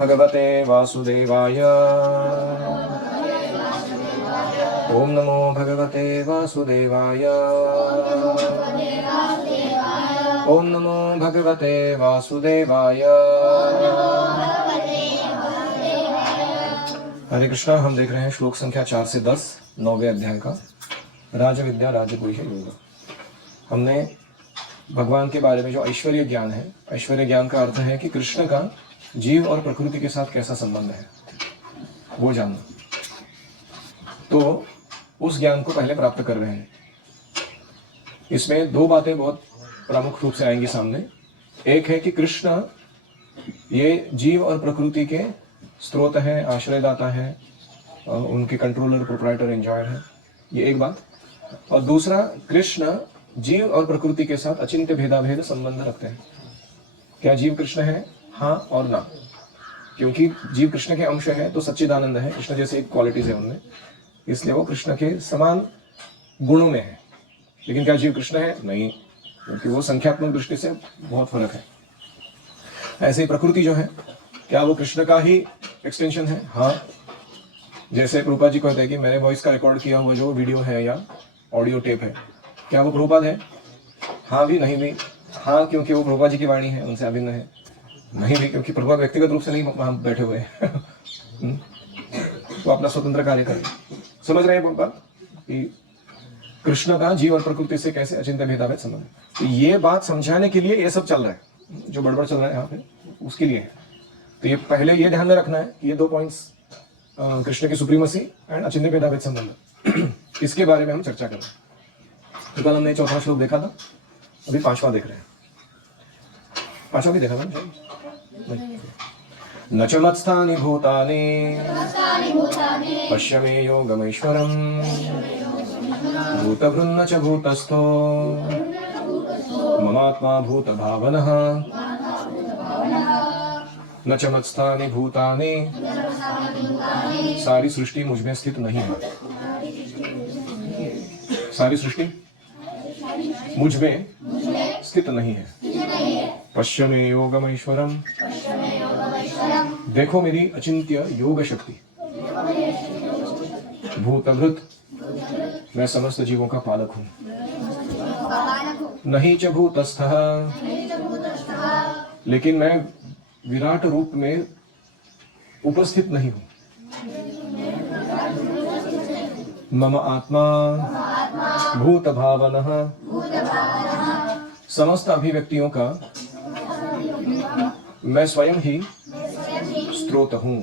भगवते वासुदेवाय। ओम नमो भगवते वासुदेवाय। ओम नमो भगवते वासुदेवाय। हरे कृष्णा। हम देख रहे हैं श्लोक संख्या 4 से 10 9वें अध्याय का राज विद्या राजगुह्य योग। हमने भगवान के बारे में जो ऐश्वर्य ज्ञान है, ऐश्वर्य ज्ञान का अर्थ है कि कृष्ण का जीव और प्रकृति के साथ कैसा संबंध है वो जानना। तो उस ज्ञान को पहले प्राप्त कर रहे हैं। इसमें दो बातें बहुत प्रमुख रूप से आएंगी सामने। एक है कि कृष्ण ये जीव और प्रकृति के स्रोत हैं, आश्रयदाता है, उनके कंट्रोलर, प्रोप्राइटर, एंजॉयर है, ये एक बात। और दूसरा, कृष्ण जीव और प्रकृति के साथ अचिंत्य भेदाभेद संबंध रखते हैं। क्या जीव कृष्ण है? हाँ और ना। क्योंकि जीव कृष्ण के अंश है तो सच्चिदानंद है, कृष्ण जैसे एक क्वालिटीज है उनमें, इसलिए वो कृष्ण के समान गुणों में है। लेकिन क्या जीव कृष्ण है? नहीं, क्योंकि वो संख्यात्मक दृष्टि से बहुत फर्क है। ऐसे ही प्रकृति जो है, क्या वो कृष्ण का ही एक्सटेंशन है? हाँ। जैसे प्रभुपाद जी कहते हैं कि मेरे वॉइस का रिकॉर्ड किया हुआ जो वीडियो है या ऑडियो टेप है, क्या वो प्रभुपाद है? हाँ भी, नहीं भी। हाँ क्योंकि वो प्रभुपाद जी की वाणी है, उनसे अभिन्न है। नहीं भी, क्योंकि प्रभुपाद व्यक्तिगत रूप से नहीं वहां बैठे हुए हैं। तो अपना स्वतंत्र कार्य करें। समझ रहे हैं प्रभुपाद कि कृष्ण का जीव और प्रकृति से कैसे अचिंत्य भेदाभेद संबंध। तो ये बात समझाने के लिए ये सब चल रहा है, जो बड़बड़ चल रहा है यहाँ पे, उसके लिए है। तो ये पहले ये ध्यान में रखना है कि ये दो पॉइंट्स, कृष्ण की सुप्रीमसी एंड अचिंत्य भेदाभेद संबंध, इसके बारे में हम चर्चा कर रहे हैं। तो कल हमने चौथा श्लोक देखा था, अभी पांचवा देख रहे हैं। पांचवा भी देखा था न च मत्स्थानि भूतानि पश्य मे योगमैश्वरम् भूतभृन्न च भूतस्थो ममात्मा भूतभावनः न च मत्स्थानि भूतानि। सारी सृष्टि मुझ में स्थित नहीं है। सारी सृष्टि मुझ में स्थित नहीं है। पश्य मे योगमैश्वरम्, देखो मेरी अचिंत्य योग शक्ति। भूतभृत, मैं समस्त जीवों का पालक हूं। नहीं च भूतस्थः, लेकिन मैं विराट रूप में उपस्थित नहीं हूं। मम आत्मा भूत भावनः, समस्त अभिव्यक्तियों का मैं स्वयं ही स्रोत हूं।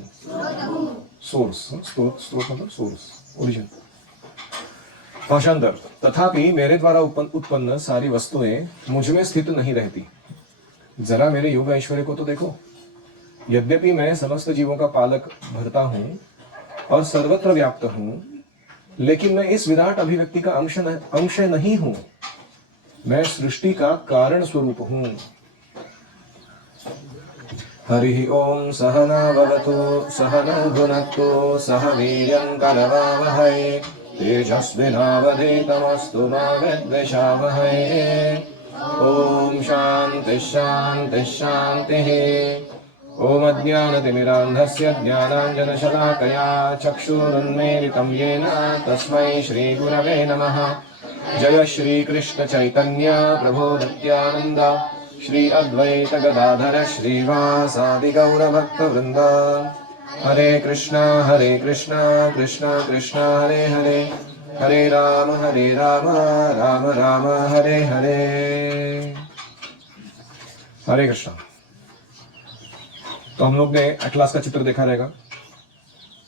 सोर्स, स्रोत मतलब सोर्स, ओरिजिन। भाषांतर। तथापि मेरे द्वारा उत्पन्न सारी वस्तुएं मुझ में स्थित नहीं रहती। जरा मेरे योग ऐश्वर्य को तो देखो। यद्यपि मैं समस्त जीवों का पालक भरता हूं और सर्वत्र व्याप्त हूं, लेकिन मैं इस विराट अभिव्यक्ति का अंश नहीं हूं। मैं सृष्टि का कारण स्वरूप हूं। हरि ओम सहना भवतु सहनौ भुनक्तु सह वीर्यं करवावहै तेजस्विनावधीतमस्तु मा विद्विषावहै। ओम शांति शांति शांतिः। ओम अज्ञानतिमिरान्धस्य ज्ञानाञ्जनशलाकया चक्षुरुन्मीलितं येन तस्मै श्रीगुरवे नमः। जय श्री कृष्ण चैतन्य प्रभो नित्यानंद श्री अद्वैत गदाधर श्रीवासादि गौर भक्त वृंद। हरे कृष्णा कृष्णा कृष्णा हरे हरे, हरे राम राम राम हरे हरे। हरे कृष्णा। तो हम लोग ने एटलास का चित्र देखा रहेगा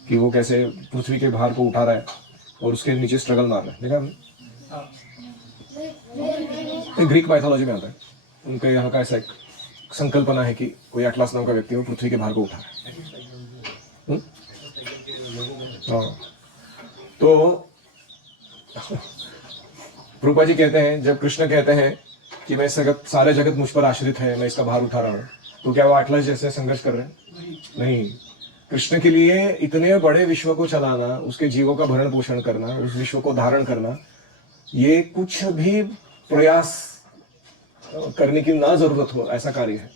कि वो कैसे पृथ्वी के भार को उठा रहा है और उसके नीचे स्ट्रगल मार रहा है। देखा हमने? ग्रीक माइथोलॉजी में आता है। उनके यहाँ का ऐसा एक संकल्पना है कि कोई एटलास नाम का व्यक्ति वो पृथ्वी के भार को उठा रहा है। हाँ। तो रूपा जी कहते हैं, जब कृष्ण कहते हैं कि मैं सारे जगत मुझ पर आश्रित है, मैं इसका भार उठा रहा हूँ, तो क्या वो एटलस जैसे संघर्ष कर रहे हैं? नहीं। कृष्ण के लिए इतने बड़े विश्व को चलाना, उसके जीवों का भरण पोषण करना, उस विश्व को धारण करना, ये कुछ भी प्रयास करने की ना जरूरत हो ऐसा कार्य है।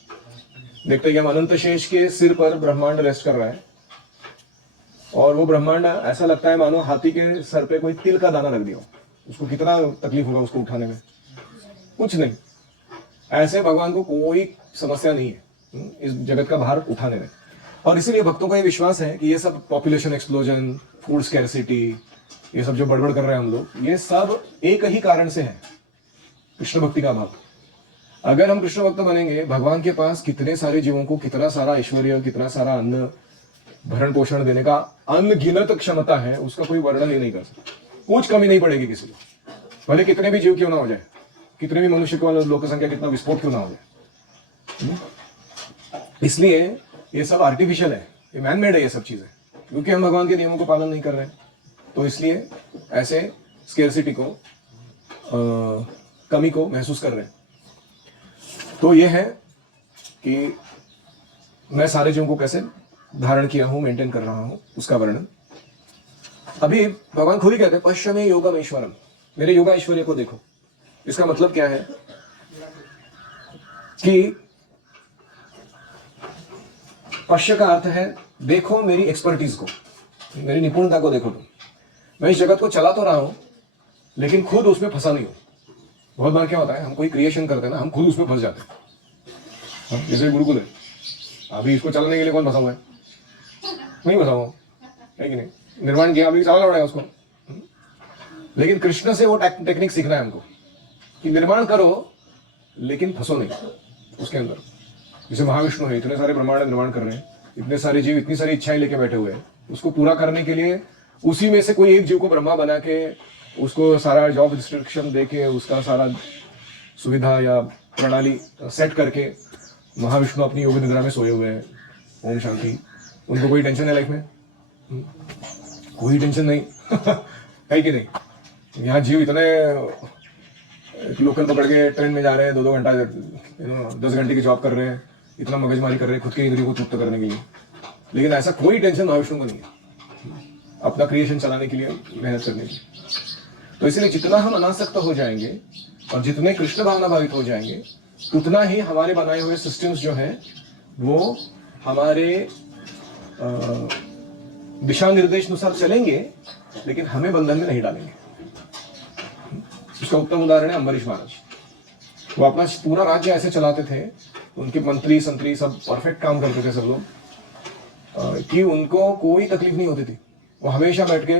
देखते हैं कि हम अनंत शेष के सिर पर ब्रह्मांड रेस्ट कर रहा है, और वो ब्रह्मांड ऐसा लगता है मानो हाथी के सर पे कोई तिल का दाना रख दिया। उसको कितना तकलीफ होगा उसको उठाने में? कुछ नहीं। ऐसे भगवान को कोई समस्या नहीं है इस जगत का भार उठाने में। और इसीलिए भक्तों का ये विश्वास है कि ये सब पॉपुलेशन एक्सप्लोजन, फूड स्कैरसिटी, ये सब जो बड़बड़ कर रहे हैं हम लोग, ये सब एक ही कारण से है, कृष्ण भक्ति का अभाव। अगर हम कृष्ण भक्त बनेंगे, भगवान के पास कितने सारे जीवों को कितना सारा ऐश्वर्य, कितना सारा अन्न, भरण पोषण देने का अनगिनत क्षमता है, उसका कोई वर्णन ही नहीं कर सकता। कुछ कमी नहीं पड़ेगी किसी को, भले कितने भी जीव क्यों ना हो जाए, कितने भी मनुष्य को लोक संख्या कितना विस्फोट क्यों ना हो जाए। इसलिए ये सब आर्टिफिशियल है, ये मैन मेड है ये सब चीजें, क्योंकि हम भगवान के नियमों को पालन नहीं कर रहे हैं। तो इसलिए ऐसे स्केर्सिटी को, कमी को महसूस कर रहे हैं। तो ये है कि मैं सारे जीवों को कैसे धारण किया हूं, मेंटेन कर रहा हूं, उसका वर्णन। अभी भगवान खुद ही कहते हैं पश्चिमे योगम ईश्वरम, मेरे योगा ऐश्वर्य को देखो। इसका मतलब क्या है कि पश्य का अर्थ है देखो मेरी एक्सपर्टीज को, मेरी निपुणता को देखो। तुम, मैं इस जगत को चला तो रहा हूं लेकिन खुद उसमें फंसा नहीं हूं। बहुत बार क्या होता है, हम कोई क्रिएशन करते हैं ना, हम खुद उसमें फंस जाते हैं। जैसे गुरुकुल है, अभी इसको चलाने के लिए कौन फंसा हुआ है? नहीं फंसा हुआ है कि नहीं? निर्माण किया, अभी चलाना पड़ेगा उसको। लेकिन कृष्ण से वो टेक्निक सीखना है हमको कि निर्माण करो लेकिन फंसो नहीं उसके अंदर। जैसे महाविष्णु है, इतने सारे ब्रह्मांड निर्माण कर रहे हैं, इतने सारे जीव इतनी सारी इच्छाएं लेके बैठे हुए हैं, उसको पूरा करने के लिए उसी में से कोई एक जीव को ब्रह्मा बना के उसको सारा जॉब रिस्ट्रिक्शन दे के उसका सारा सुविधा या प्रणाली सेट करके महाविष्णु अपनी योग निद्रा में सोए हुए हैं। ओम शांति। उनको कोई टेंशन है लाइफ में? कोई टेंशन नहीं है कि नहीं? यहाँ जीव इतने लोकल पकड़ के ट्रेन में जा रहे हैं, 2-2 घंटा 10 घंटे की जॉब कर रहे हैं, इतना मगजमारी कर रहे हैं खुद की इंद्रियों को तृप्त करने के लिए, लेकिन ऐसा कोई टेंशन महाविष्णु को नहीं है अपना क्रिएशन चलाने के लिए, मेहनत करने के लिए। तो इसलिए जितना हम अनासक्त हो जाएंगे और जितने कृष्ण भावना भावित हो जाएंगे, उतना ही हमारे बनाए हुए सिस्टम्स जो है वो हमारे दिशा निर्देश अनुसार चलेंगे, लेकिन हमें बंधन में नहीं डालेंगे। उसका उत्तम उदाहरण है अम्बरीश महाराज। वो अपना पूरा राज्य ऐसे चलाते थे, उनके मंत्री संतरी सब परफेक्ट काम करते थे सब लोग, कि उनको कोई तकलीफ नहीं होती थी। वो हमेशा बैठ के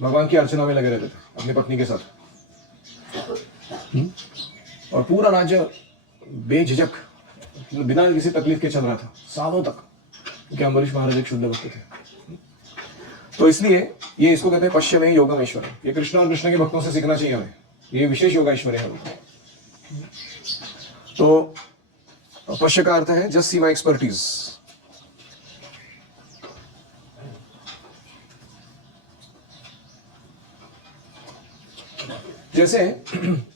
भगवान की अर्चना में लगे रहते थे अपनी पत्नी के साथ, और पूरा राज्य बेझिझक बिना किसी तकलीफ के चल रहा था सालों तक, क्योंकि अम्बरीश महाराज एक शुद्ध भक्त थे। तो इसलिए ये इसको कहते हैं पश्चिम योगम ऐश्वर्य। ये कृष्ण और कृष्ण के भक्तों से सीखना चाहिए हमें, ये विशेष योगा ऐश्वर्य है। तो पश्य का अर्थ है जस्ट सी माई एक्सपर्टीज। जैसे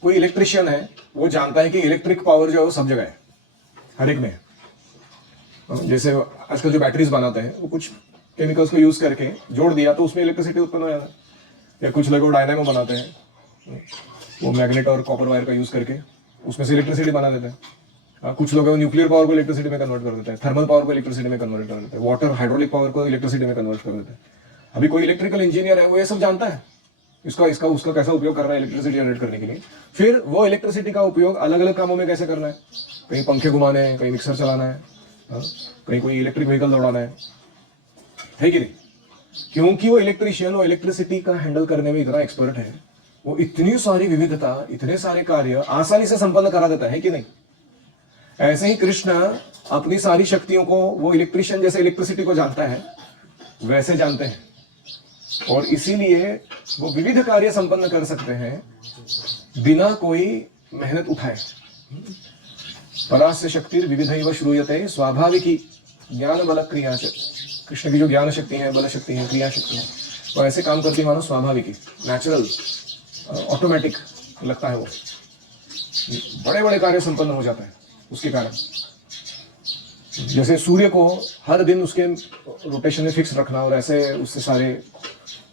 कोई इलेक्ट्रिशियन है, वो जानता है कि इलेक्ट्रिक पावर जो है वो सब जगह है, हर एक में है। जैसे आजकल जो बैटरीज बनाते हैं, वो कुछ केमिकल्स को यूज करके जोड़ दिया तो उसमें इलेक्ट्रिसिटी उत्पन्न हो जाता है। या कुछ लोग डायनामो बनाते हैं, वो मैग्नेट और कॉपर वायर का यूज करके उसमें से इलेक्ट्रिसिटी बना देते हैं। कुछ लोग न्यूक्लियर पावर को इलेक्ट्रिसिटी में कन्वर्ट कर देते हैं, थर्मल पावर को इलेक्ट्रिसिटी में कन्वर्ट कर देते हैं, वाटर हाइड्रोलिक पावर को इलेक्ट्रिसिटी में कन्वर्ट कर देते हैं। अभी कोई इलेक्ट्रिकल इंजीनियर है, वो ये सब जानता है, इसका उसका कैसा उपयोग करना है इलेक्ट्रिसिटी जनरेट करने के लिए। फिर वो इलेक्ट्रिसिटी का उपयोग अलग अलग कामों में कैसे करना है, कहीं पंखे घुमाने हैं, कहीं मिक्सर चलाना है, कहीं कोई इलेक्ट्रिक व्हीकल दौड़ाना है कि नहीं? क्योंकि वो इलेक्ट्रिशियन, वो इलेक्ट्रिसिटी का हैंडल करने में इतना एक्सपर्ट है, वो इतनी सारी विविधता, इतने सारे कार्य आसानी से संपन्न करा देता है कि नहीं? ऐसे ही कृष्ण अपनी सारी शक्तियों को, वो इलेक्ट्रिशियन जैसे इलेक्ट्रिसिटी को जानता है वैसे जानते हैं, और इसीलिए वो विविध कार्य संपन्न कर सकते हैं बिना कोई मेहनत उठाए। परास्य शक्ति विविधैव श्रूयते स्वाभाविकी ज्ञान बल क्रिया। कृष्ण की जो ज्ञान शक्ति है, बल शक्ति है, क्रिया शक्ति है, वो ऐसे काम करती है मानो स्वाभाविकी, नेचुरल, ऑटोमेटिक लगता है। वो बड़े बड़े कार्य संपन्न हो जाता है उसके कारण। जैसे सूर्य को हर दिन उसके रोटेशन में फिक्स रखना और ऐसे उससे सारे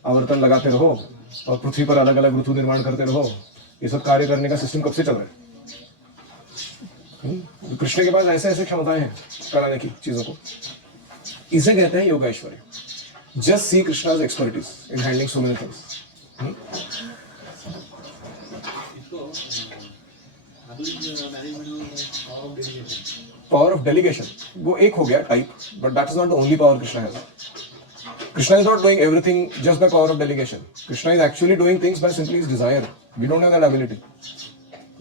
आवर्तन लगाते रहो और पृथ्वी पर अलग अलग ऋतु निर्माण करते रहो, ये सब कार्य करने का सिस्टम कब से चल रहा है? कृष्ण के पास ऐसे ऐसे क्षमताएं हैं कराने की चीजों को, इसे कहते हैं योग ऐश्वर्य. Just see Krishna's expertise in handling so many things. Power of delegation वो एक हो गया type, but that is not the only power Krishna has. Krishna is not doing everything just by power of delegation. Krishna is actually doing things by simply his desire. We don't have that ability.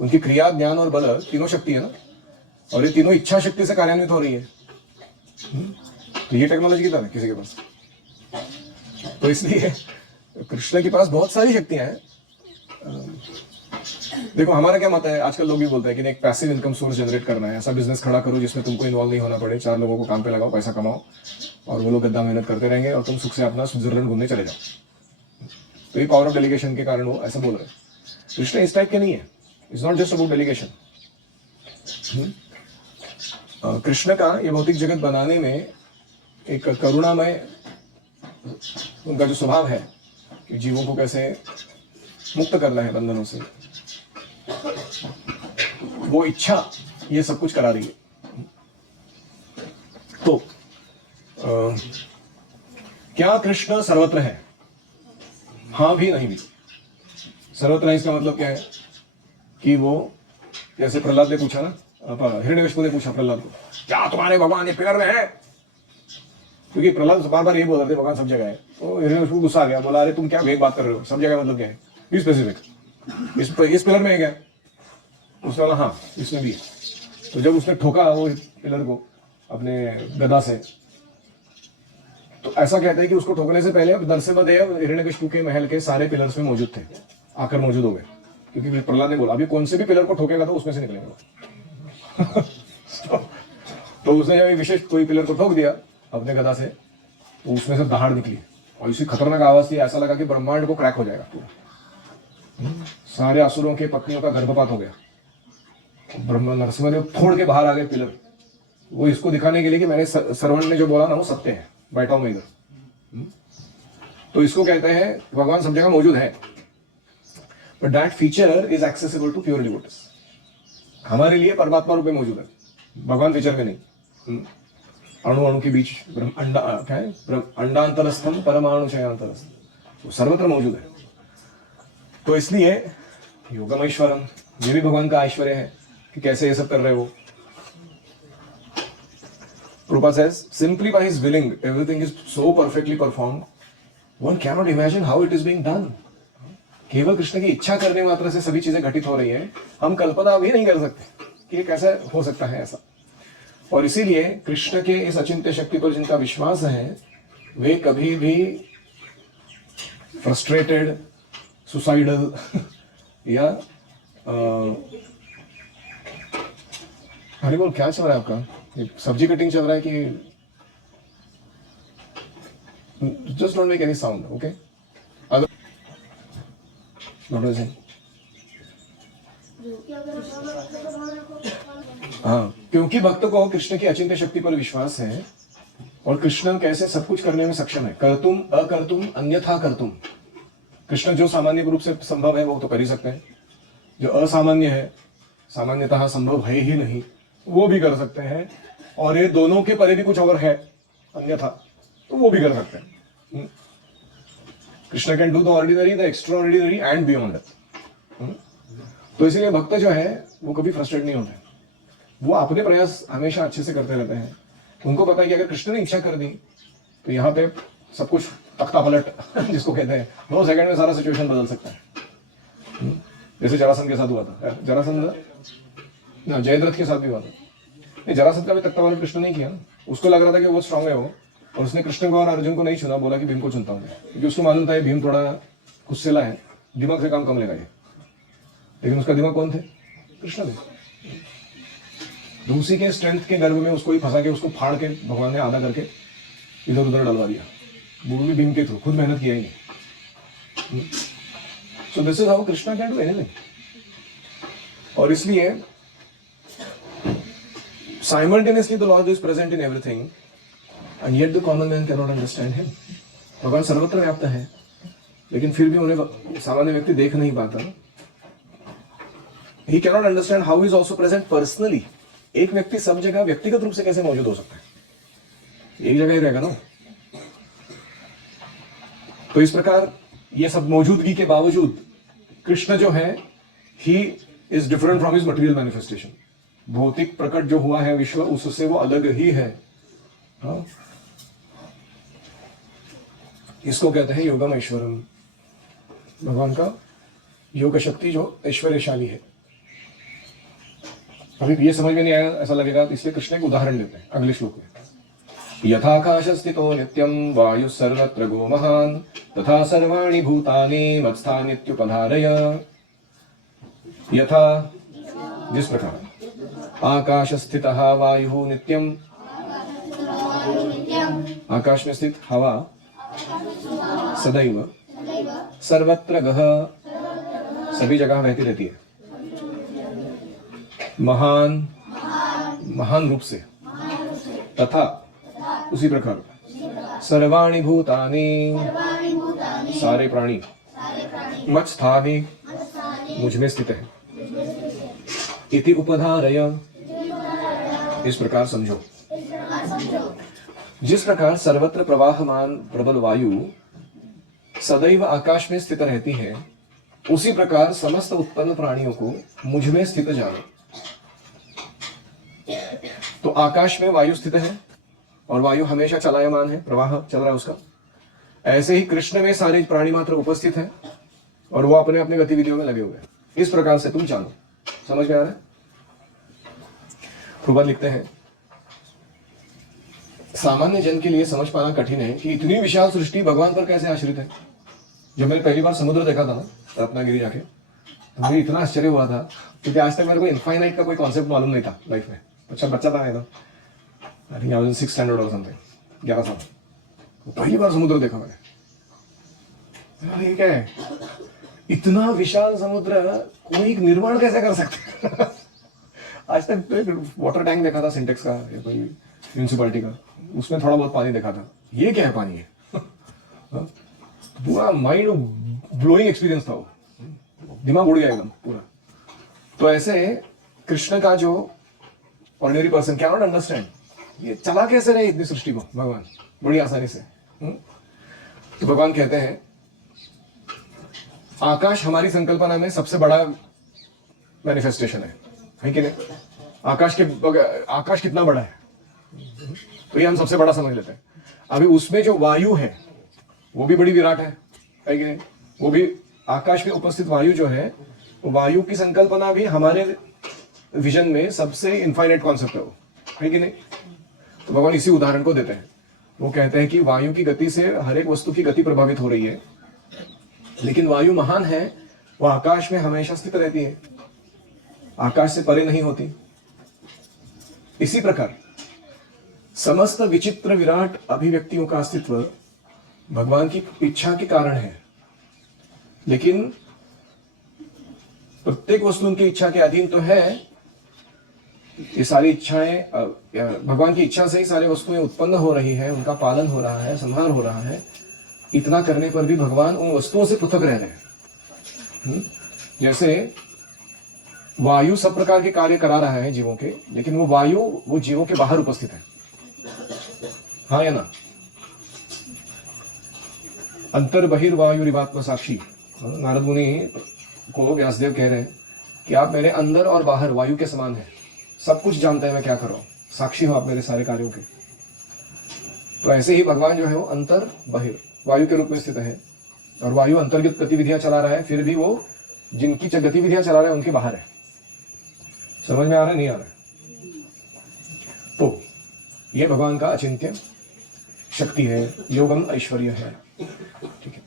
उनकी क्रिया, ज्ञान और बल तीनों शक्ति है ना, और ये तीनों इच्छा शक्ति से कार्यान्वित हो रही है. तो ये टेक्नोलॉजी की तरह है किसी के पास. तो इसलिए कृष्ण के पास बहुत सारी शक्तियां हैं. देखो हमारा क्या मत है, आजकल लोग भी बोलते हैं कि एक पैसिव इनकम सोर्स जनरेट करना है, ऐसा बिजनेस खड़ा करो जिसमें तुमको इन्वॉल्व नहीं होना पड़े, 4 लोगों को काम पे लगाओ, पैसा कमाओ, और वो लोग गद्दा मेहनत करते रहेंगे और तुम सुख से अपना स्विट्जरलैंड घूमने चले जाओ. तो ये पावर ऑफ डेलीगेशन के कारण वो ऐसा बोल रहे हैं. कृष्ण इस टाइप के नहीं है. It's not just about delegation. Krishna का ये भौतिक जगत बनाने में एक करुणामय उनका जो स्वभाव है कि जीवों को कैसे मुक्त करना है बंधनों से, वो इच्छा ये सब कुछ करा रही है. तो क्या कृष्ण सर्वत्र है? हाँ भी नहीं भी. सर्वत्र है इसका मतलब क्या है कि वो, जैसे प्रहलाद ने पूछा ना, हिरण्यकशिपु ने पूछा प्रहलाद को, क्या तुम्हारे भगवान ये पिलर में है? क्योंकि प्रहलाद बार बार ये बोल रहे थे भगवान सब जगह है. तो हिरण्यकशिपु गुस्सा आ गया, बोला अरे तुम क्या वेग बात कर रहे हो, सब जगह मतलब क्या है, बी स्पेसिफिक. इस पिलर में है क्या? उसने बोला हाँ इसमें भी है. तो जब उसने ठोका वो पिलर को अपने गदा से, तो ऐसा कहते हैं कि उसको ठोकने से पहले नरसिंहदेव हिरण्यकशिपु के महल के सारे पिलर्स में मौजूद थे, आकर मौजूद हो गए. क्योंकि प्रहलाद ने बोला अभी कौन से भी पिलर को ठोकेगा तो उसमें से निकलेगा. तो उसने जब विशेष कोई पिलर को ठोक दिया अपने गदा से, तो उसमें से दहाड़ निकली और इसी खतरनाक आवाज थी, ऐसा लगा कि ब्रह्मांड को क्रैक हो जाएगा पूरा. सारे असुरों के पत्नियों का गर्भपात हो गया. ब्रह्मा नरसिंहदेव फोड़ के बाहर आ गए पिलर. वो इसको दिखाने के लिए कि मैंने श्रवण ने जो बोला ना वो सत्य है, बैठा हूं मैं इधर. तो इसको कहते हैं भगवान सब जगह मौजूद है, but that feature is accessible to pure devotees. हमारे लिए परमात्मा रूप में मौजूद है, भगवान फीचर में नहीं. अणु अणु के बीच क्या है, अंडांतरस्थम परमाणु चयांतरस्थम, वो सर्वत्र मौजूद है. तो इसलिए योगम ऐश्वरम, ये भी भगवान का ऐश्वर्य है कि कैसे ये सब कर रहे हो. Prabhupada says, simply by his willing, everything is so perfectly performed, one cannot imagine how it is being done. केवल कृष्ण की इच्छा करने मात्र से सभी चीजें घटित हो रही हैं. हम कल्पना भी नहीं कर सकते कि ये कैसे हो सकता है ऐसा. और इसीलिए कृष्ण के इस अचिंत्य शक्ति पर जिनका विश्वास है, वे कभी भी फ्रस्ट्रेटेड, सुसाइडल या हरी बोल क्या चल रहा है आपका? ये सब्जी कटिंग चल रहा है कि? Just don't make any sound, okay? हाँ, क्योंकि भक्त को कृष्ण की अचिंत्य शक्ति पर विश्वास है और कृष्ण कैसे सब कुछ करने में सक्षम है. कर्तुम अकर्तुम अन्यथा कर्तुम. कृष्ण जो सामान्य रूप से संभव है वो तो कर ही सकते हैं, जो असामान्य है, सामान्यतः संभव है ही नहीं, वो भी कर सकते हैं. और ये दोनों के परे भी कुछ और है अन्यथा, तो वो भी कर सकते हैं. Krishna can do the ordinary, the extra ordinary and beyond. तो इसलिए भक्त जो है वो कभी फ्रस्ट्रेट नहीं होते. वो अपने प्रयास हमेशा अच्छे से करते रहते हैं. उनको पता है कि अगर कृष्ण ने इच्छा कर दी तो यहाँ पे सब कुछ तख्ता पलट जिसको कहते हैं, 2 सेकंड में सारा सिचुएशन बदल सकता है. जैसे जरासंध के साथ हुआ था. जरासंध ना जयद्रथ के साथ भी हुआ था. नहीं, जरासंध का भी तख्ता पलट कृष्ण नहीं किया ना. उसको लग रहा था कि वो स्ट्रांग है वो, और उसने कृष्ण को और अर्जुन को नहीं चुना, बोला कि भीम को चुनता हूँ, क्योंकि उसको मालूम था भीम थोड़ा गुस्सेला है, दिमाग से काम कम लेगा ये. लेकिन उसका दिमाग कौन थे? कृष्ण थे. तो उसी के स्ट्रेंथ के गर्भ में उसको ही फंसा के उसको फाड़ के भगवान ने आधा करके इधर उधर डलवा दिया. वो भी भीम के थ्रू, खुद मेहनत किया ही नहीं. So this is how Krishna can do anything. और इसलिए simultaneously the Lord is present in everything and yet the common man can not understand him. भगवान सर्वत्र व्याप्त है, लेकिन फिर भी उन्हें सामान्य व्यक्ति देख नहीं पाता. He cannot understand how he is also present personally एक व्यक्ति सब जगह व्यक्तिगत रूप से कैसे मौजूद हो सकता है? एक जगह ही रहेगा ना। तो इस प्रकार ये सब मौजूदगी के बावजूद कृष्ण जो है he is different from his material manifestation. भौतिक प्रकट जो हुआ है विश्व, उससे वो अलग ही है। हाँ? इसको कहते हैं योगम ऐश्वरम। भगवान का योग शक्ति जो ऐश्वर्यशाली है। अभी ये समझ में नहीं आया ऐसा लगेगा, तो इसलिए कृष्ण एक उदाहरण देते हैं अगले श्लोक में। यथाकाश स्थितो नित्यं वायु सर्वत्र गो महान् तथा सर्वाणि भूतानि मत्स्थानित्युपधारय। यथा जिस प्रकार आकाश स्थितः वायुः नित्यं, आकाश में स्थित हवा सदैव, सर्वत्र गह सभी जगह बहती रहती है, महान महान रूप से, तथा उसी प्रकार सर्वाणि भूतानि सारे प्राणी मत स्थाने मुझ में स्थित है, इति उपधारय इस प्रकार समझो। जिस प्रकार सर्वत्र प्रवाहमान प्रबल वायु सदैव आकाश में स्थित रहती है, उसी प्रकार समस्त उत्पन्न प्राणियों को मुझ में स्थित जानो। तो आकाश में वायु स्थित है और वायु हमेशा चलायमान है, प्रवाह चल रहा है उसका। ऐसे ही कृष्ण में सारे प्राणी मात्र उपस्थित है और वो अपने अपने गतिविधियों में लगे हुए हैं। इस प्रकार से तुम जानो। समझ में आ रहा है? प्रभुपाद लिखते हैं, सामान्य जन के लिए समझ पाना कठिन है कि इतनी विशाल सृष्टि भगवान पर कैसे आश्रित है। जब मैंने पहली बार समुद्र देखा था ना रत्नागिरी जाके, तो मुझे इतना आश्चर्य हुआ था, क्योंकि आज तक मेरे को इनफाइनाइट का कोई कॉन्सेप्ट मालूम नहीं था लाइफ में। अच्छा बच्चा था मैं ना, I think I was in 6th standard और समथिंग, 11 साल। तो पहली बार समुद्र देखा मैंने। ये क्या है? इतना विशाल समुद्र कोई निर्माण कैसे कर सकते हैं? आज तक तो एक वाटर टैंक देखा था सिंटेक्स का या कोई म्यूनिसिपैलिटी का, उसमें थोड़ा बहुत पानी देखा था। ये क्या है पानी है? पूरा माइंड ब्लोइंग एक्सपीरियंस था वो, दिमाग उड़ गया एकदम पूरा। तो ऐसे कृष्ण का जो ordinary person can not understand, ये चला कैसे रहे इतनी सृष्टि को भगवान बड़ी आसानी से। तो भगवान कहते हैं आकाश हमारी संकल्पना में सबसे बड़ा मैनिफेस्टेशन है कि नहीं? आकाश कितना बड़ा है, तो ये हम सबसे बड़ा समझ लेते हैं। अभी उसमें जो वायु है वो भी बड़ी विराट है कि नहीं? वो भी आकाश में उपस्थित वायु जो है, वो वायु की संकल्पना भी हमारे विजन में सबसे इनफाइनाइट कॉन्सेप्ट है वो, है कि नहीं? तो भगवान इसी उदाहरण को देते हैं। वो कहते हैं कि वायु की गति से हर एक वस्तु की गति प्रभावित हो रही है, लेकिन वायु महान है, वो आकाश में हमेशा स्थित रहती है, आकाश से परे नहीं होती। इसी प्रकार समस्त विचित्र विराट अभिव्यक्तियों का अस्तित्व भगवान की इच्छा के कारण है, लेकिन प्रत्येक वस्तु उनकी इच्छा के अधीन तो है। ये सारी इच्छाएं भगवान की इच्छा से ही सारी वस्तुएं उत्पन्न हो रही है, उनका पालन हो रहा है, संहार हो रहा है। इतना करने पर भी भगवान उन वस्तुओं से पृथक रह रहे हैं। जैसे वायु सब प्रकार के कार्य करा रहा है जीवों के, लेकिन वो वायु वो जीवों के बाहर उपस्थित है। हाँ या ना? अंतर बहिर्वायुरिवात्म साक्षी। नारद मुनि को व्यासदेव कह रहे हैं कि आप मेरे अंदर और बाहर वायु के समान हैं, सब कुछ जानते हैं मैं क्या कर रहा हूं, साक्षी हो आप मेरे सारे कार्यों के। तो ऐसे ही भगवान जो है वो अंतर बहिर वायु के रूप में स्थित है, और वायु अंतर्गत गतिविधियां चला रहा है, फिर भी वो जिनकी गतिविधियां चला रहा है उनके बाहर है। समझ में आ रहा है? नहीं आ रहा है? तो ये भगवान का अचिंत्य शक्ति है, योगम ऐश्वर्य है। ठीक है।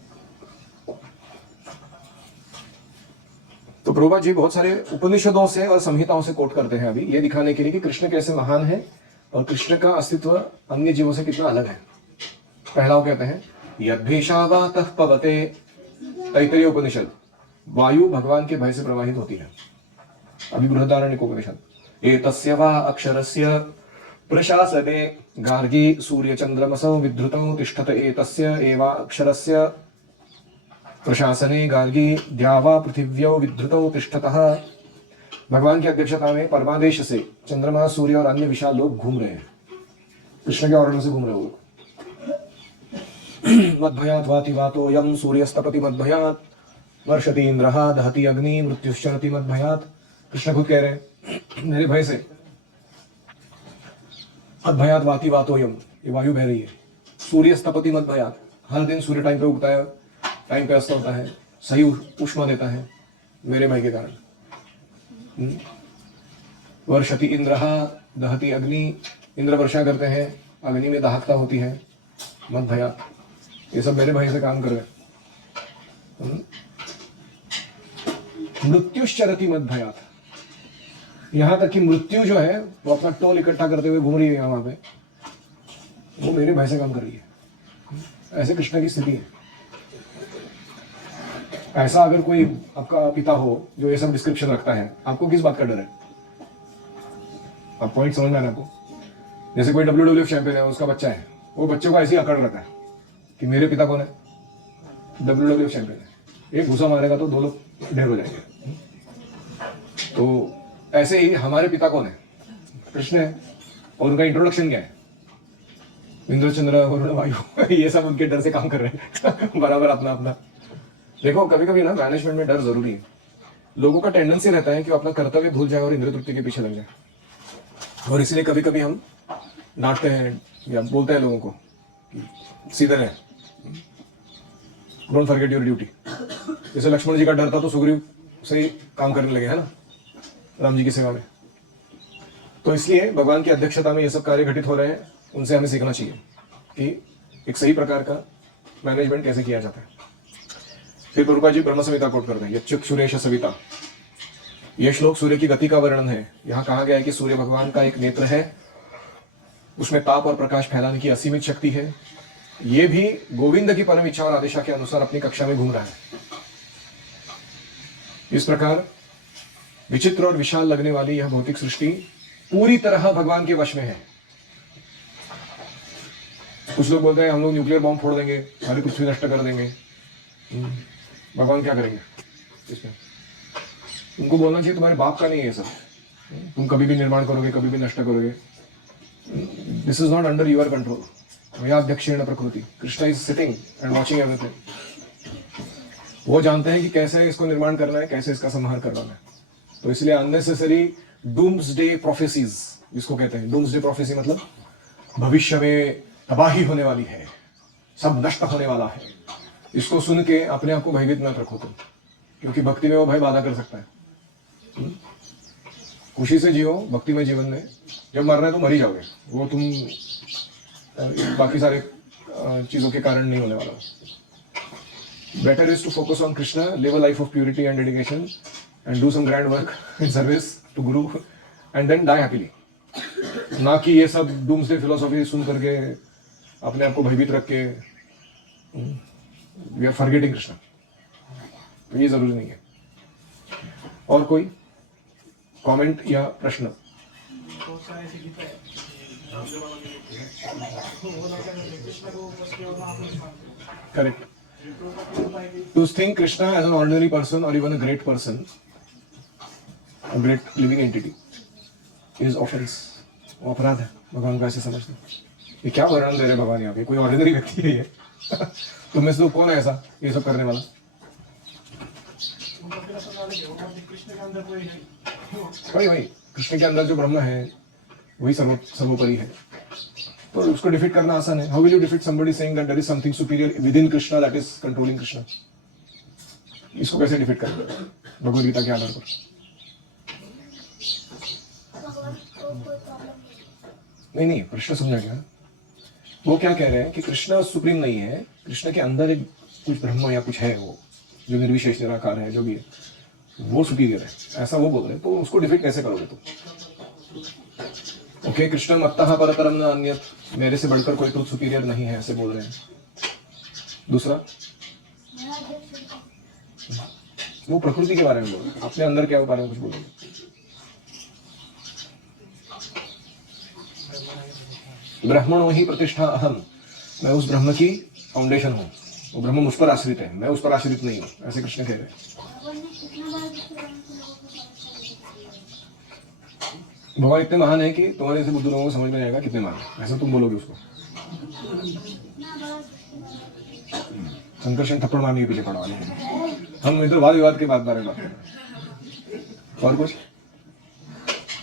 तो प्रभुपाद जी बहुत सारे उपनिषदों से और संहिताओं से कोट करते हैं अभी ये दिखाने के लिए कि कृष्ण कैसे महान है और कृष्ण का अस्तित्व अन्य जीवों से कितना अलग है। पहला वो कहते हैं यद्भीषावातः पवते, तैत्तरीय उपनिषद, वायु भगवान के भय से प्रवाहित होती है। अभी बृहदारण्यकोपनिषद, एतस्य वा अक्षरस्य प्रशासने गार्गी सूर्य चंद्रमसौ विधृतौ तिष्ठत एतस्य एवा अक्षरस्य प्रशासने गार्गी द्यावा पृथिव्यौ विधृतौ तिष्ठतः भगवान की अध्यक्षता में परमादेश से चंद्रमा, सूर्य और अन्य विशाल लोग घूम रहे हैं। कृष्ण के ऑर्डर से घूम रहे हो। मद्भयात् वाति वातो यम सूर्यस्तपति मद्भयात् वर्षति इंद्रः दहति अग्नि मृत्युश्चरति मद्भयात्। कृष्ण खुद कह रहे हैं मेरे भय से मद्भयात् वाति वातो यम, ये वायु बह रही है। सूर्यस्तपति मद्भयात्, हर दिन सूर्य टाइम पे उगता है, टाइम पे अस्त होता है, सही उष्मा देता है मेरे भय के कारण। वर्षति इंद्रः दहति अग्नि, इंद्र वर्षा करते हैं, अग्नि में दाहकता होती है। मद्भयात्, ये सब मेरे भय से काम कर रहे हैं। मृत्युश्चरति मद्भयात्, यहां तक कि मृत्यु जो है वो अपना टोल इकट्ठा करते हुए घूम रही है यहाँ पे, वो मेरे भय से काम कर रही है। ऐसे कृष्ण की स्थिति है। ऐसा अगर कोई आपका पिता हो जो ये सब डिस्क्रिप्शन रखता है, आपको किस बात का डर है? आप पॉइंट समझ में आना आपको। जैसे कोई WWF चैंपियन है, उसका बच्चा है, वो बच्चे को ऐसे ही अकड़ रखा है कि मेरे पिता कौन है? WWF चैंपियन है। एक घुसा मारेगा तो 2 लोग ढेर हो जाएंगे। तो ऐसे ही हमारे पिता कौन है? कृष्ण है। और उनका इंट्रोडक्शन क्या है? इंद्र, चंद्र, वरुण, वायु, ये सब उनके डर से काम कर रहे हैं। बराबर अपना अपना। देखो कभी कभी ना मैनेजमेंट में डर जरूरी है। लोगों का टेंडेंसी रहता है कि वो अपना कर्तव्य भूल जाए और इंद्र तृप्ति के पीछे लग जाए। और इसीलिए कभी कभी हम डांटते हैं या बोलते हैं लोगों को सीधे रहे, डोंट फॉरगेट योर ड्यूटी। जैसे लक्ष्मण जी का डर था तो सुग्रीव से ही काम करने लगे, है ना, राम जी की सेवा में। तो इसलिए भगवान की अध्यक्षता में ये सब कार्य घटित हो रहे हैं, उनसे हमें सीखना चाहिए कि एक सही प्रकार का मैनेजमेंट कैसे किया जाता है। फिर प्रभुपाद जी ब्रह्म संहिता कोट करते हैं, यच्चुक सुरेश सविता। यह श्लोक सूर्य की गति का वर्णन है। यहाँ कहा गया है कि सूर्य भगवान का एक नेत्र है, उसमें ताप और प्रकाश फैलाने की असीमित शक्ति है। ये भी गोविंद की परम इच्छा और आदेशा के अनुसार अपनी कक्षा में घूम रहा है। इस प्रकार विचित्र और विशाल लगने वाली यह भौतिक सृष्टि पूरी तरह भगवान के वश में है। कुछ लोग बोलते हैं हम लोग न्यूक्लियर बॉम्ब फोड़ देंगे, सारी पृथ्वी नष्ट कर देंगे। भगवान क्या करेंगे इसमें? उनको बोलना चाहिए तुम्हारे बाप का नहीं है ये सब, तुम कभी भी निर्माण करोगे, कभी भी नष्ट करोगे। This is not under your control. वया अध्यक्षेण प्रकृति, Krishna is sitting and watching everything. वो जानते हैं कि कैसे इसको निर्माण करना है, कैसे इसका संहार करवाना है। तो इसलिए अननेसेसरी डूम्सडे प्रोफेसीज, जिसको कहते हैं डूम्सडे प्रोफेसी, मतलब भविष्य में तबाही होने वाली है, सब नष्ट होने वाला है, इसको सुन के अपने आप को भयभीत मत रखो तुम, क्योंकि भक्ति में वो भय बाधा कर सकता है। खुशी से जियो भक्ति में जीवन में। जब मरना है तो मर ही जाओगे, वो तुम बाकी सारे चीजों के कारण नहीं होने वाला। Better is to focus on Krishna, live a life of purity and dedication and do some grand work in service to guru and then die happily. ना कि ये सब डूम्सडे फिलोसॉफी सुन करके अपने आप को भयभीत रख के वी आर फॉरगेटिंग कृष्णा। तो ये जरूरी नहीं है। और कोई कमेंट या प्रश्न? Correct. To think Krishna as an ordinary person और even a great person, a great living entity is offence. वो अपराध है भगवान को ऐसे समझना। ये क्या वर्णन दे रहे भगवान यहाँ पे? कोई ऑर्डिनरी व्यक्ति है ये? तुम में से तो कौन है ऐसा ये सब करने वाला? वही कृष्ण के अंदर जो ब्रह्म है वही सर्वोपरि है। तो उसको डिफीट करना आसान है। How will you defeat somebody saying that there is something superior within Krishna that is controlling Krishna? इसको कैसे डिफीट करेंगे भगवद गीता के आधार पर? नहीं, प्रश्न समझा क्या? वो क्या कह रहे हैं कि कृष्ण सुप्रीम नहीं है, कृष्ण के अंदर एक कुछ ब्रह्म या कुछ है, वो जो निर्विशेष निराकार है, जो भी है वो सुपीरियर है, ऐसा वो बोल रहे हैं। तो उसको डिफीट कैसे करोगे तुम? ओके, कृष्ण मत्तः परतरम न अन्यत्, मेरे से बढ़कर कोई ट्रुथ सुपीरियर नहीं है, ऐसे बोल रहे हैं। दूसरा, वो प्रकृति के बारे में बोल रहे हैं, अपने अंदर क्या बारे में कुछ बोलोगे? ब्रह्मणो ही प्रतिष्ठा अहम, मैं उस ब्रह्म की फाउंडेशन हूँ, वो ब्रह्म मुझ पर आश्रित है, मैं उस पर आश्रित नहीं हूँ, ऐसे कृष्ण कह रहे हैं। भगवान इतने महान है कि तुम्हारे जैसे बुद्ध लोगों को समझ में आएगा कितने महान है, ऐसा तुम बोलोगे उसको। संकर्षण थप्पड़ मारने के पीछे पड़ा वाले हैं। हम इधर वाद विवाद के बारे में बात कर रहे हैं। और कुछ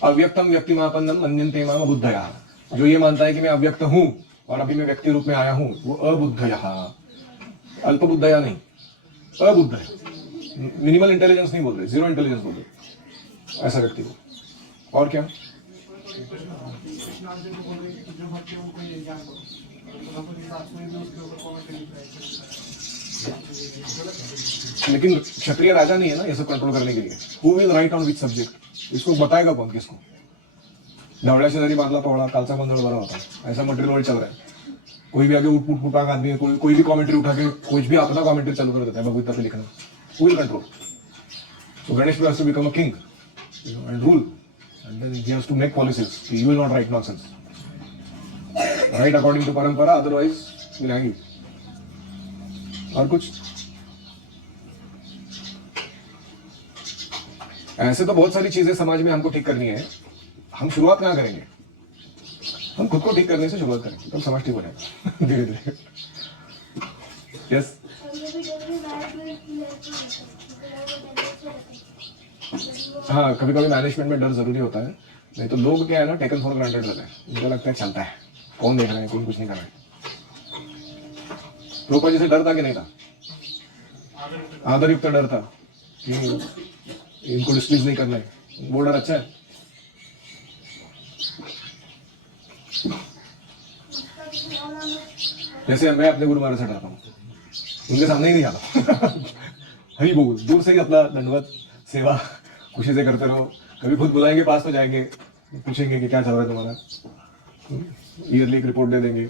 अव्यक्तम व्यक्तिमापन्नम मन्यन्ते माम बुद्धया, जो ये मानता है कि मैं अव्यक्त हूं और अभी मैं व्यक्ति रूप में आया हूं, वो अबुद्धया, अल्पबुद्धया नहीं, अबुद्ध है। मिनिमल इंटेलिजेंस नहीं बोल रहे, जीरो इंटेलिजेंस बोल रहे ऐसा व्यक्ति को। और क्या? लेकिन क्षत्रिय राजा नहीं है ना ये सब कंट्रोल करने के लिए। Who will write on which subject, इसको बताएगा कौन किसको? ढवळ्या शेजारी बांधला पवळा, कालचा गोंधळ बरा होता, ऐसा मटेरियल वर्ल्ड चल रहा है। कोई भी आगे उठ फुटाक आदमी है, कोई भी कमेंट्री उठा के कुछ भी अपना कमेंट्री चालू कर देता है भगवत गीता पे लिखना। Who will control? So Ganesh has to become a king and rule, and then he has to make policies कि you will not write nonsense, write according to परंपरा, अदरवाइज विल हैंग यू। और कुछ? ऐसे तो बहुत सारी चीजें समाज में हमको ठीक करनी है। हम शुरुआत कहाँ करेंगे? हम खुद को ठीक करने से शुरुआत करेंगे, तब समाज ठीक हो जाएगा धीरे धीरे। यस, हाँ, कभी कभी मैनेजमेंट में डर जरूरी होता है, नहीं तो लोग क्या है ना, टेकन फॉर ग्रांटेड रहते हैं। मुझे लगता है चलता है, कौन देख रहा है, कोई कुछ नहीं कर रहा है। प्रभुपाद जी से डर था कि नहीं था? आदरयुक्त डर था कि इनको डिस्प्लीज नहीं करना है, वो डर अच्छा है। जैसे मैं अपने गुरु महाराज से डरता हूँ, उनके सामने ही नहीं आता हरी बोल, दूर से ही अपना दंडवत सेवा खुशी से करते रहो। कभी खुद बुलाएंगे, पास तो जाएंगे, पूछेंगे कि क्या चल रहा है तुम्हारा, ईयरली एक रिपोर्ट दे देंगे,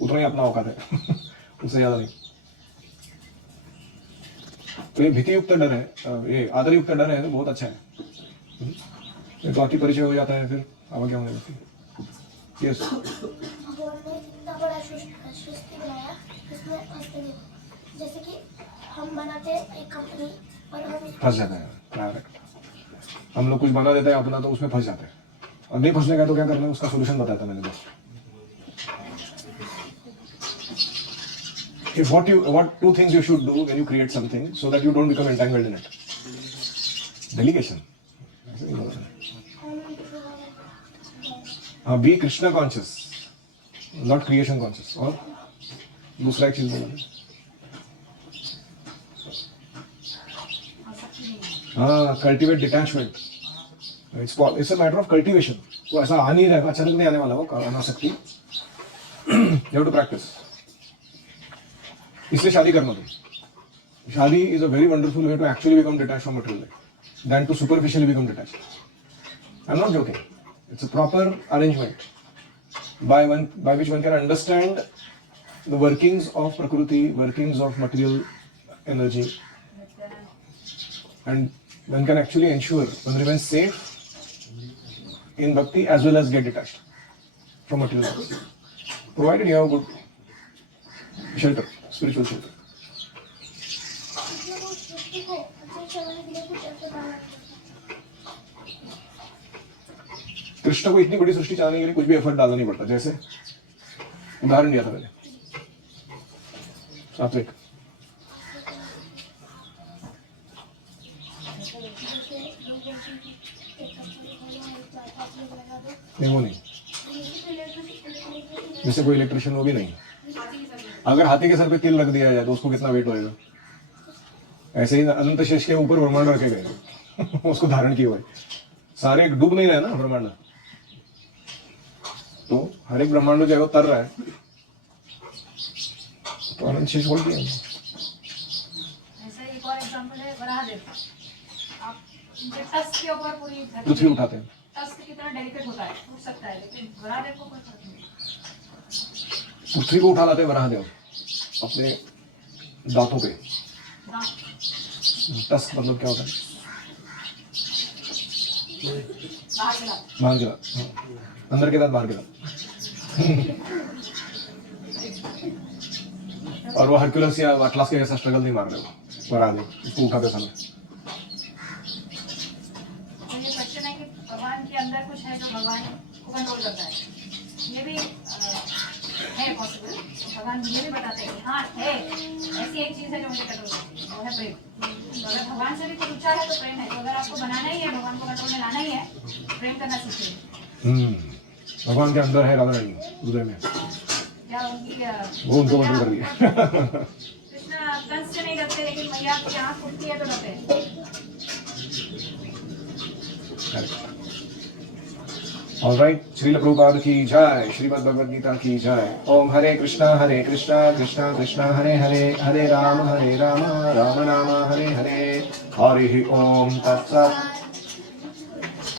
उतना ही अपना औकात है उससे ज्यादा नहीं। तो ये भीतियुक्त डर है, ये आदरयुक्त डर है, तो बहुत अच्छा है। ये तो आपकी परिचय हो जाता है, फिर आवा क्या होने लगती है। यस, जैसे कि हम बनाते हैं एक कंपनी और हम फंस जाते हैं। हम लोग कुछ बना देते हैं अपना, तो उसमें फंस जाते हैं। और नहीं फंसने का तो क्या करना है, उसका सोल्यूशन बताया था मैंने बस। What two things you should do when you create something so that you don't become entangled in it? Delegation. Be Krishna conscious, not creation conscious. और दूसरा एक चीज बोला, cultivate detachment. It's a matter of cultivation. तो ऐसा आ नहीं रहेगा, अचानक नहीं आने वाला वो अनासक्ति। You have to practice. इसलिए शादी करना तुम। शादी is a very wonderful way to actually become detached from material life than to superficially become detached. I'm not joking. It's a proper arrangement by which one can understand the workings of Prakriti, workings of material energy, and one can actually ensure one remains safe in bhakti as well as get detached from material things, provided you have a good shelter, spiritual shelter. Krishna को इतनी बड़ी सृष्टि चलाने के लिए कुछ भी effort डालना नहीं पड़ता। जैसे उदाहरण दिया था मैंने, सात्विक, नहीं वो नहीं, जैसे कोई इलेक्ट्रिशियन वो भी नहीं। अगर हाथी के सर पे तिल रख दिया जाए तो उसको कितना वेट होएगा? ऐसे ही अनंत शेष के ऊपर ब्रह्मांड रखे गए उसको धारण किए हुए, सारे डूब नहीं रहे ना ब्रह्मांड, तो हर एक ब्रह्मांड जो है वो तर रहा है, तो अनंत शेष बोल दिया। ऐसा एक और एग्जांपल है वराहदेव। आप उनके टस्क के ऊपर पूरी पृथ्वी उठाते हैं, टस्क कितना डेलिकेट होता है, उठ सकता है, लेकिन वराहदेव को कोई फर्क नहीं। पृथ्वी को उठा लाते हैं वराहदेव अपने दांतों पे। टस्क मतलब क्या होता है? बाहर के दांत, अंदर के दांत, बाहर के दांत। और वो हरक्यूलस या अटलास के जैसा स्ट्रगल नहीं मार रहे हो वराहदेव, उसको उठाते समय। तो ये क्वेश्चन है कि भगवान मुझे भी बताते हैं कि हाँ है, ऐसी एक चीज है जो मुझे कंट्रोल करती है, वो है प्रेम। तो अगर भगवान से भी कुछ ऊंचा है तो प्रेम है। तो अगर आपको बनाना ही है, भगवान को कंट्रोल में लाना ही है, प्रेम करना सीखिए। भगवान के अंदर है राधा रानी हृदय में, या उनकी वो उनको कंट्रोल कर दिया। कृष्ण कंस से नहीं डरते, लेकिन मैया की आँख खुलती है तो डरते। ऑलराइट, श्रील प्रभुपाद की जय, श्रीमद् भगवद गीता की जय। ओम हरे कृष्णा कृष्णा कृष्णा हरे हरे, हरे राम राम राम राम हरे हरे, हरि ओम तत्सत्।